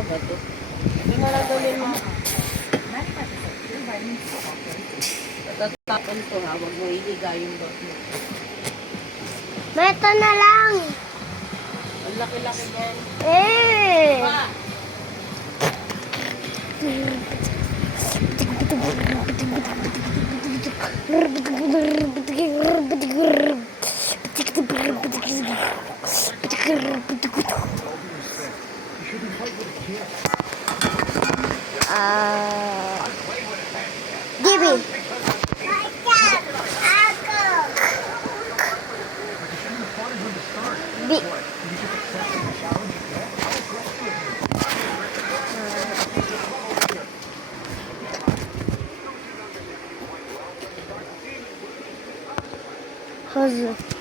sa bato. Hindi na lang gawin mo. Tatapon to ha, huwag mo iliga yung bato. Ito na lang. Ang laki-laki niyan. Eh. Pa! Gibi. Bi. Hazır.